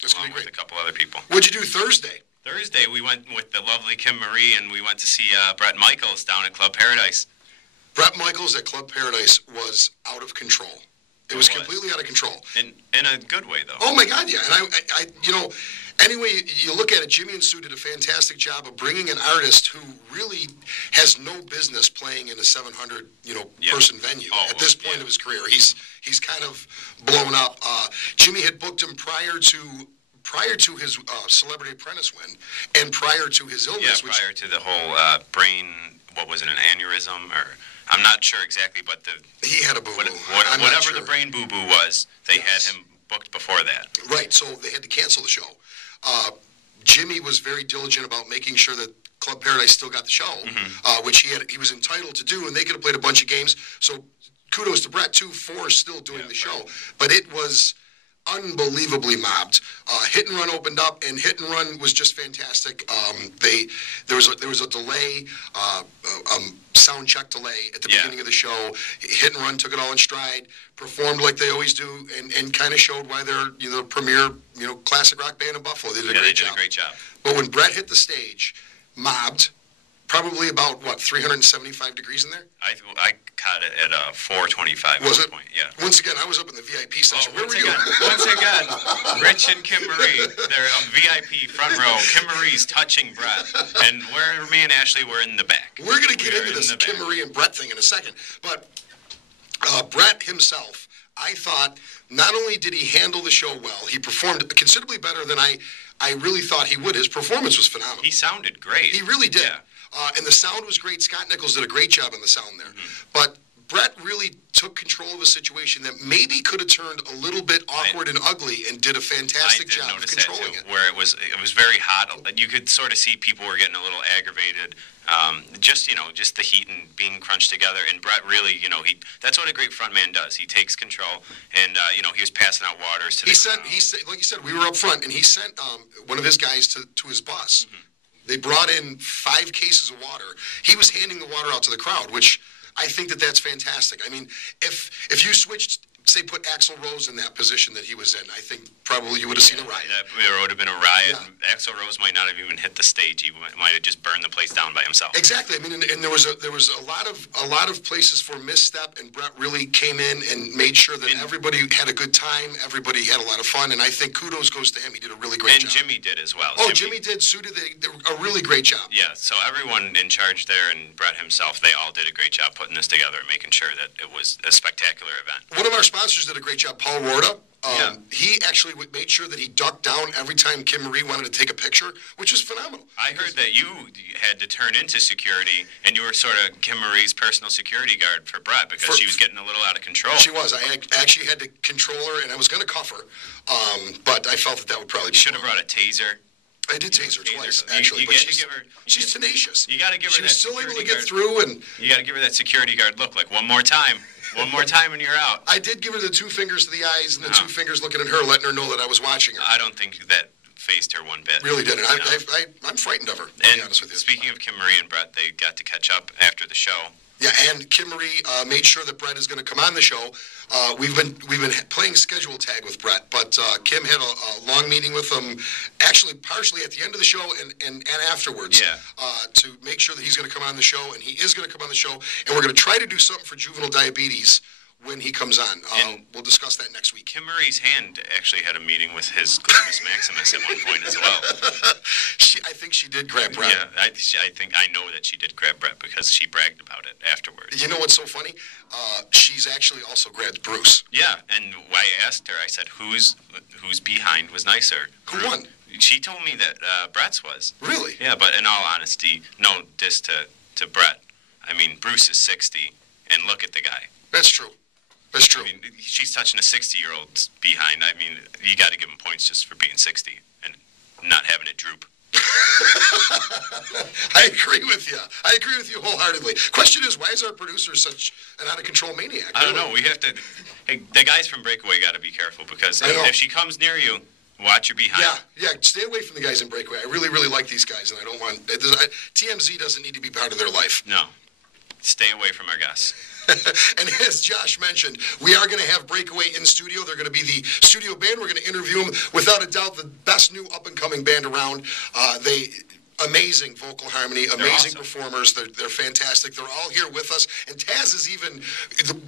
That's going along to be with great. a couple other people. What'd you do Thursday? Thursday, we went with the lovely Kim Marie, and we went to see Bret Michaels down at Club Paradise. Bret Michaels at Club Paradise was out of control. It was completely out of control. In a good way, though. Oh, my God, yeah. And anyway, you look at it, Jimmy and Sue did a fantastic job of bringing an artist who really has no business playing in a 700, person venue at this point of his career. He's kind of blown up. Jimmy had booked him prior to his Celebrity Apprentice win and prior to his illness. Yeah, prior to the whole brain, what was it, an aneurysm or... I'm not sure exactly, but he had a boo-boo. Whatever the brain boo-boo was, they had him booked before that. Right, so they had to cancel the show. Jimmy was very diligent about making sure that Club Paradise still got the show, which he was entitled to do, and they could have played a bunch of games. So kudos to Bret, too, for still doing the show. But it was unbelievably mobbed. Hit and Run opened up, and Hit and Run was just fantastic. There was a delay, sound check delay at the beginning of the show. Hit and Run took it all in stride, performed like they always do, and kind of showed why they're the premier classic rock band in Buffalo. They did a great job. But when Bret hit the stage, mobbed. Probably about, 375 degrees in there? I caught it at 425 was at it? one point, yeah. Once again, I was up in the VIP section. Where were you? Once again, Rich and Kim Marie, they're VIP front row. Kim Marie's touching Bret, and where me and Ashley were in the back. We're going to get into this Kim Marie and Bret thing in a second. But Bret himself, I thought, not only did he handle the show well, he performed considerably better than I really thought he would. His performance was phenomenal. He sounded great. He really did. Yeah. And the sound was great. Scott Nichols did a great job on the sound there. But Bret really took control of a situation that maybe could have turned a little bit awkward and ugly, and did a fantastic job of controlling it. Where it was very hot. You could sort of see people were getting a little aggravated. Just the heat and being crunched together. And Bret really, that's what a great frontman does. He takes control, and he was passing out waters to. He said, like you said, we were up front, and he sent one of his guys to his bus. They brought in 5 cases of water. He was handing the water out to the crowd, which I think that's fantastic. I mean, if you switched, say, put Axl Rose in that position that he was in, I think probably you would have seen a riot. There would have been a riot. Yeah. Axl Rose might not have even hit the stage. He might have just burned the place down by himself. Exactly. I mean, and there was a lot of places for misstep, and Bret really came in and made sure that everybody had a good time. Everybody had a lot of fun, and I think kudos goes to him. He did a really great job. And Jimmy did as well. Oh, Jimmy did. Sue did a really great job. Yeah. So everyone in charge there, and Bret himself, they all did a great job putting this together and making sure that it was a spectacular event. One of our sponsors did a great job, Paul Rorta. He actually made sure that he ducked down every time Kim Marie wanted to take a picture, which is phenomenal. I heard that you had to turn into security, and you were sort of Kim Marie's personal security guard for Bret because she was getting a little out of control. She was. I actually had to control her, and I was going to cuff her, but I felt that would probably be should have brought a taser. I did tase her twice, actually, but she's tenacious. You got to give her. She was still able to get through, and you got to give her that security guard look, like one more time, and you're out. I did give her the 2 fingers to the eyes and the 2 fingers looking at her, letting her know that I was watching her. I don't think that phased her one bit. Really didn't. I'm frightened of her, to be honest with you. Speaking of Kim Marie and Bret, they got to catch up after the show. Yeah, and Kim Marie made sure that Bret is going to come on the show. We've been playing schedule tag with Bret, but Kim had a long meeting with him, actually partially at the end of the show and afterwards, to make sure that he's going to come on the show, and he is going to come on the show, and we're going to try to do something for juvenile diabetes when he comes on. We'll discuss that next week. Kim Marie's hand actually had a meeting with his Gluteus Maximus at one point as well. I think she did grab Bret. Yeah, I know that she did grab Bret because she bragged about it afterwards. You know what's so funny? She's actually also grabbed Bruce. Yeah, and I asked her, I said, whose behind was nicer? Who won? She told me that Bret's was. Really? Yeah, but in all honesty, no diss to Bret. I mean, Bruce is 60, and look at the guy. That's true. That's true. I mean, she's touching a 60-year-old's behind. I mean, you got to give him points just for being 60 and not having it droop. I agree with you. I agree with you wholeheartedly. Question is, why is our producer such an out-of-control maniac? I don't know. We have to... Hey, the guys from Breakaway got to be careful because if she comes near you, watch your behind. Yeah. Stay away from the guys in Breakaway. I really, really like these guys, and I don't want... TMZ doesn't need to be part of their life. No. Stay away from our guests. And as Josh mentioned, we are going to have Breakaway in studio. They're going to be the studio band. We're going to interview them. Without a doubt, the best new up-and-coming band around. Amazing vocal harmony, amazing performers. They're fantastic. They're all here with us. And Taz is even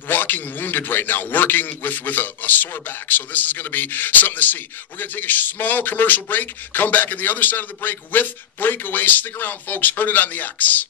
walking wounded right now, working with a sore back. So this is going to be something to see. We're going to take a small commercial break, come back on the other side of the break with Breakaway. Stick around, folks. Heard it on the X.